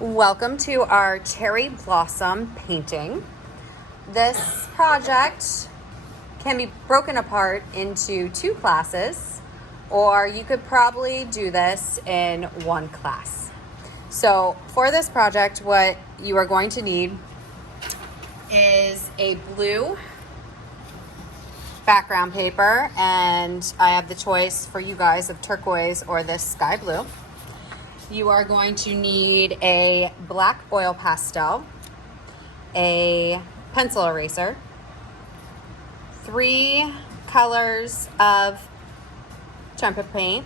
Welcome to our cherry blossom painting. This project can be broken apart into two classes, or you could probably do this in one class. So for this project, what you are going to need is a blue background paper, and I have the choice for you guys of turquoise or this sky blue. You are going to need a black oil pastel, a pencil eraser, 3 colors of trumpet paint,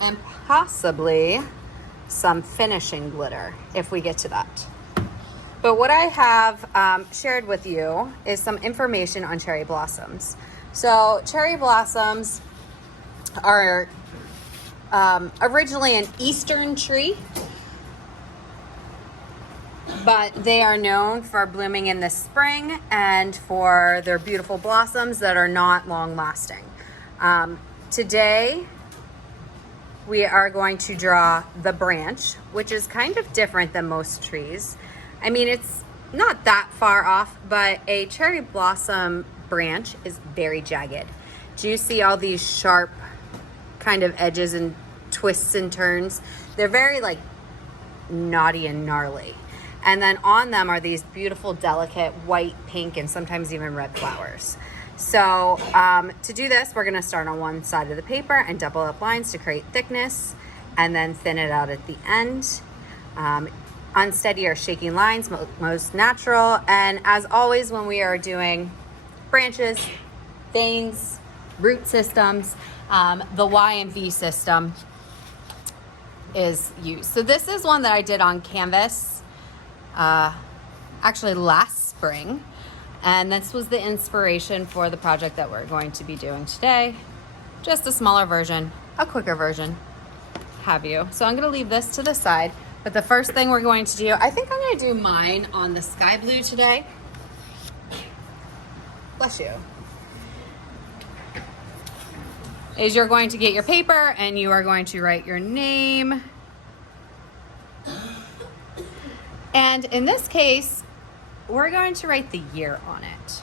and possibly some finishing glitter if we get to that. But what I have shared with you is some information on cherry blossoms. So cherry blossoms are originally an eastern tree, but they are known for blooming in the spring and for their beautiful blossoms that are not long lasting. Today, we are going to draw the branch, which is kind of different than most trees. I mean, it's not that far off, but a cherry blossom branch is very jagged. Do you see all these sharp kind of edges and twists and turns? They're very like knotty and gnarly. And then on them are these beautiful, delicate white, pink, and sometimes even red flowers. So to do this, we're gonna start on one side of the paper and double up lines to create thickness, and then thin it out at the end. Unsteady or shaking lines, most natural. And as always, when we are doing branches, veins, root systems, the Y and V system is used. So this is one that I did on canvas actually last spring, and this was the inspiration for the project that we're going to be doing today. Just a smaller version, a quicker version, have you. So I'm going to leave this to the side, but the first thing we're going to do, I think I'm going to do mine on the sky blue today. Bless you. Is you're going to get your paper and you are going to write your name. And in this case, we're going to write the year on it.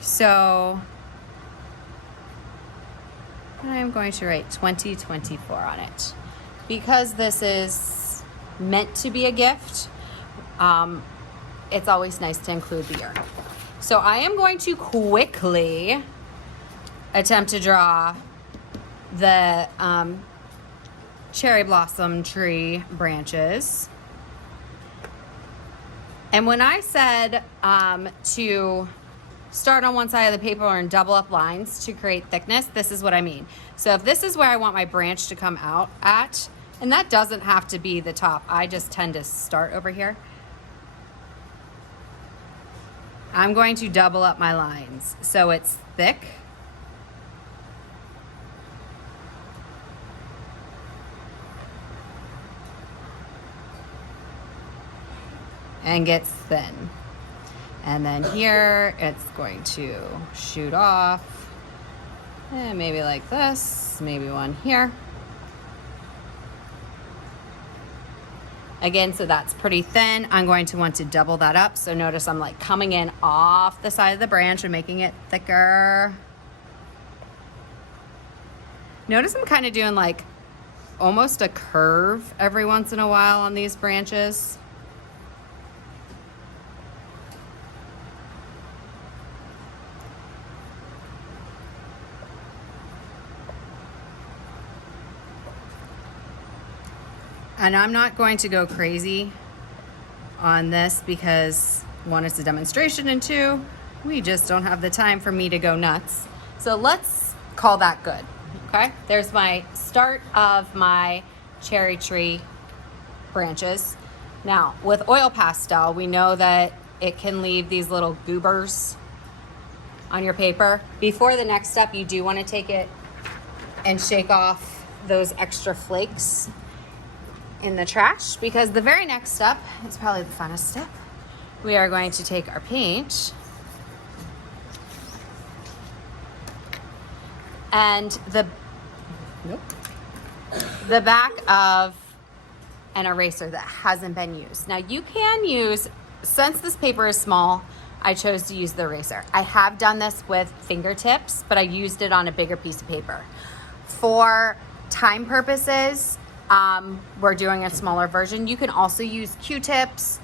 So I'm going to write 2024 on it. Because this is meant to be a gift, it's always nice to include the year. So I am going to quickly attempt to draw the cherry blossom tree branches. And when I said to start on one side of the paper and double up lines to create thickness, this is what I mean. So if this is where I want my branch to come out at, and that doesn't have to be the top, I just tend to start over here. I'm going to double up my lines so it's thick. And gets thin. And then here it's going to shoot off. And maybe like this, maybe one here. Again, so that's pretty thin. I'm going to want to double that up. So notice I'm like coming in off the side of the branch and making it thicker. Notice I'm kind of doing like almost a curve every once in a while on these branches. And I'm not going to go crazy on this because 1, it's a demonstration, and 2, we just don't have the time for me to go nuts. So let's call that good, okay? There's my start of my cherry tree branches. Now, with oil pastel, we know that it can leave these little goobers on your paper. Before the next step, you do want to take it and shake off those extra flakes in the trash, because the very next step is probably the funnest step. We are going to take our paint and the back of an eraser that hasn't been used. Now you can use, since this paper is small, I chose to use the eraser. I have done this with fingertips, but I used it on a bigger piece of paper. For time purposes, we're doing a smaller version. You can also use Q-tips.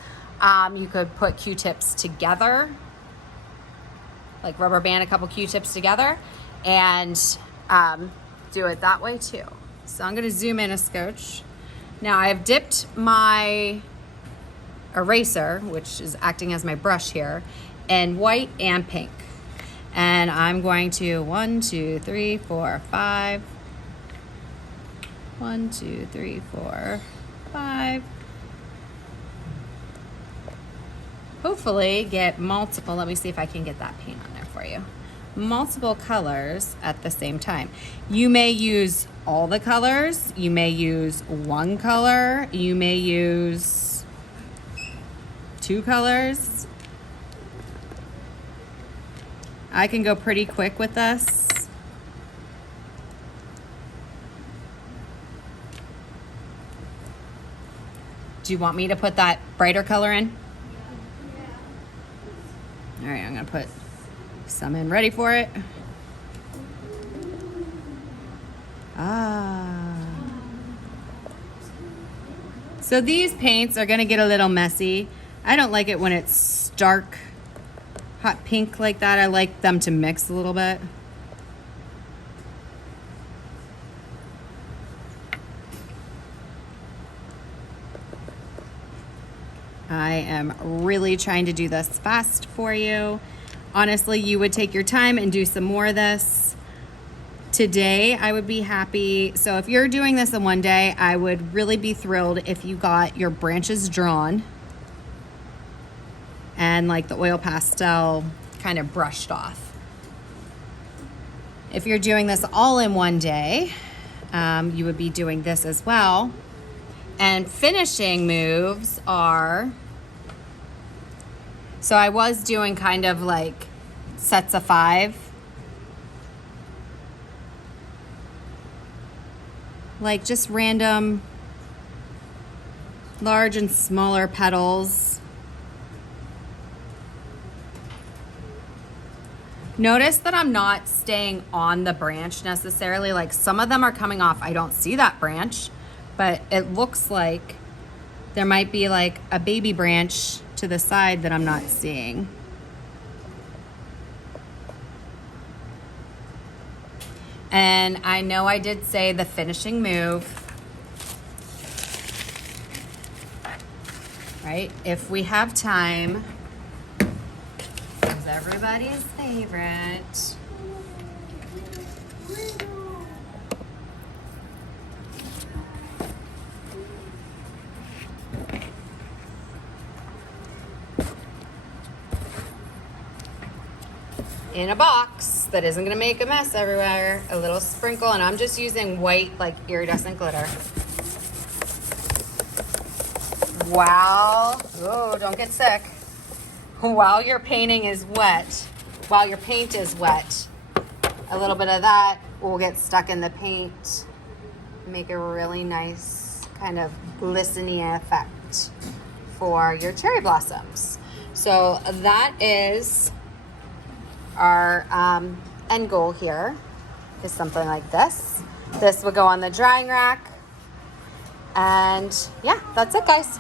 You could put Q-tips together, like rubber band a couple Q-tips together, and do it that way too. So I'm gonna zoom in a scotch. Now I've dipped my eraser, which is acting as my brush here, in white and pink. And I'm going to 1, 2, 3, 4, 5. 1, 2, 3, 4, 5. Hopefully get multiple, let me see if I can get that paint on there for you. Multiple colors at the same time. You may use all the colors, you may use one color, you may use 2 colors. I can go pretty quick with this. Do you want me to put that brighter color in? All right, I'm gonna put some in. Ready for it? So these paints are gonna get a little messy. I don't like it when it's stark hot pink like that. I like them to mix a little bit. I am really trying to do this fast for you. Honestly, you would take your time and do some more of this. Today, I would be happy. So if you're doing this in one day, I would really be thrilled if you got your branches drawn and like the oil pastel kind of brushed off. If you're doing this all in one day, you would be doing this as well. And finishing moves are, so I was doing kind of like sets of 5. Like just random large and smaller petals. Notice that I'm not staying on the branch necessarily. Like some of them are coming off. I don't see that branch, but it looks like there might be like a baby branch to the side that I'm not seeing. And I know I did say the finishing move, right? If we have time, is everybody's favorite. In a box that isn't gonna make a mess everywhere, a little sprinkle, and I'm just using white, like iridescent glitter. While, oh, don't get sick. While your painting is wet, while your paint is wet, a little bit of that will get stuck in the paint, make a really nice kind of glistening effect for your cherry blossoms. So that is our end goal here, is something like this. This would go on the drying rack. And yeah, that's it, guys.